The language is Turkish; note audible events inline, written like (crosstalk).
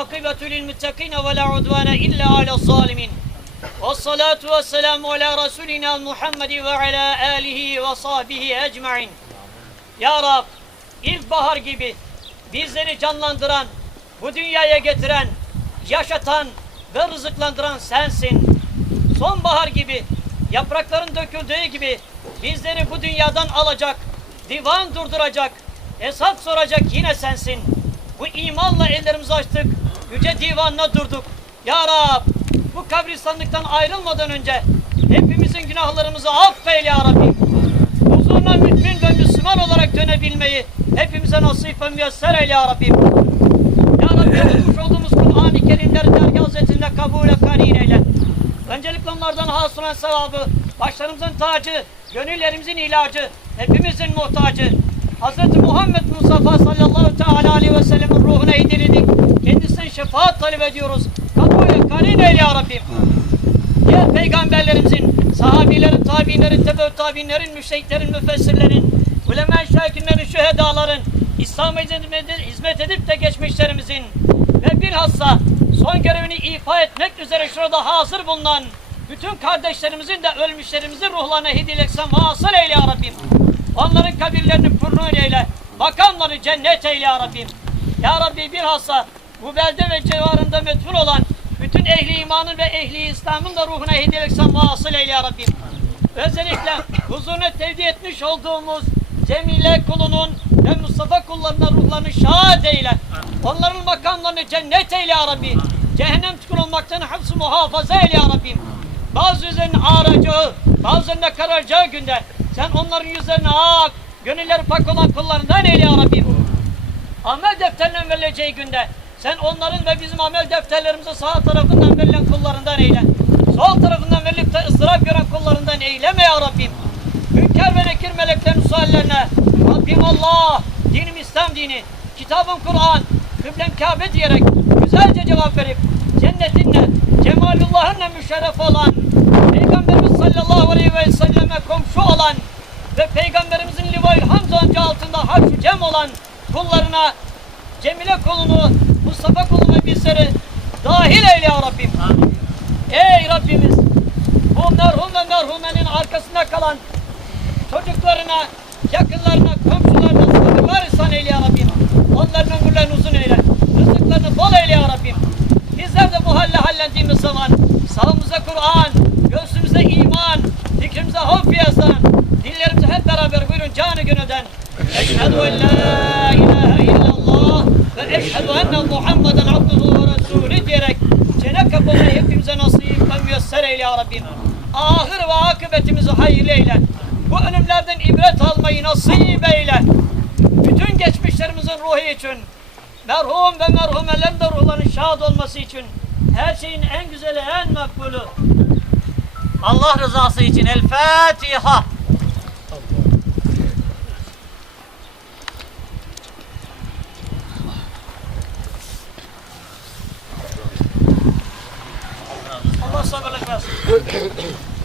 Akıbetü lilmuttakine ve la udvane illa ala zalimin. Ve salatu ve selamu ala Resulina Muhammedi ve ala alihi ve sahbihi ecmain. Ya Rab, ilkbahar gibi bizleri canlandıran, bu dünyaya getiren, yaşatan ve rızıklandıran sensin. Sonbahar gibi, yaprakların döküldüğü gibi bizleri bu dünyadan alacak, divan durduracak, hesap soracak yine sensin. Bu imanla ellerimizi açtık, yüce divanına durduk. Ya Rab, bu kabristanlıktan ayrılmadan önce hepimizin günahlarımızı affeyle ya Rabbi. Huzuruna mümin ve Müslüman olarak dönebilmeyi hepimize nasip ve müyesser eyle ya Rabbim. Ya Rabbi okumuş olduğumuz Kur'an-ı Kerimleri dergi hazretinde kabul et karin eyle. Öncelikle onlardan hasıl olan sevabı, başlarımızın tacı, gönüllerimizin ilacı, hepimizin muhtacı. Hz. Muhammed Mustafa sallallahu teala aleyhi ve sellemin ruhuna hediyelik. Kendisinden şefaat talep ediyoruz. Kabul et karin eyle ya Rabbim. Diğer peygamberlerimizin, sahabilerin, tabiinlerin, tebe tabiinlerin, müştehitlerin, müfessirlerin, ulema-i şahiklerin, şühedaların, İslam'a hizmet edip de geçmişlerimizin ve bilhassa son görevini ifa etmek üzere şurada hazır bulunan bütün kardeşlerimizin de ölmüşlerimizin ruhlarına hediyelik sen vasıl eyle ya Rabbim. Onların kabirlerini pürnün eyle, makamları cennet eyle ya Rabbim. Ya Rabbi bilhassa bu belde ve civarında metfun olan bütün ehli imanın ve ehli İslam'ın da ruhuna hediyelik sen vasıl eyle ya Rabbim. Özellikle huzuruna tevdi etmiş olduğumuz Cemile kulunun ve Mustafa kullarının ruhlarını şahit eyle. Onların makamlarını cennet eyle ya Rabbi. Cehennem tükürülmaktan hapsi muhafaza eyle ya Rabbim. Bazı yüzlerinin ağracağı, bazılarının kararacağı günde sen onların yüzlerini ak, gönülleri pak olan kullarından eyle ya Rabbim. Amel defterinin verileceği günde sen onların ve bizim amel defterlerimizi sağ tarafından verilen kullarından eyle. Sol tarafından verilip de ızdırap gören kullarından eyleme ya Rabbim. Münker ve nekir meleklerin suallerine Rabbim Allah, dinim İslam dini, kitabım Kur'an, kıblem Kabe diyerek güzelce cevap verip cennetinle, cemalullahınla müşerref olan Peygamberimiz sallallahu aleyhi ve selleme komşu olan ve Peygamberimizin livayı hamza anca altında harf cem olan kullarına Cemile kulunu, Mustafa kulunu bizleri dahil eyle ya Rabbim. Ey Rabbimiz bu merhum ve merhumenin arkasında kalan çocuklarına, yakınlarına, komşularına sabırlar ihsan eyle ya Rabbim. Onların ömürlerini uzun eyle. Rızıklarını bol eyle ya Rabbim. Bizler de bu halle hallendiğimiz zaman sağımıza Kur'an, göğsümüze iman, fikrimize havf yazdan, dillerimize hep beraber buyurun canı gönülden. Eşhedü en la ilahe illallah eşhedü enne Muhammeden abduhu ve resulü diyerek cennet kapıları hepimize nasip ve müyesser eyle ya Rabbim. Ahir ve akıbetimizi hayırlı eyle. Bu ölümlerden ibret almayı nasip eyle. Bütün geçmişlerimizin ruhu için, merhum ve merhumelerin de ruhlarının şad olması için her şeyin en güzeli, en makbulü. Allah rızası için El Fatiha. Só pela classe. (coughs)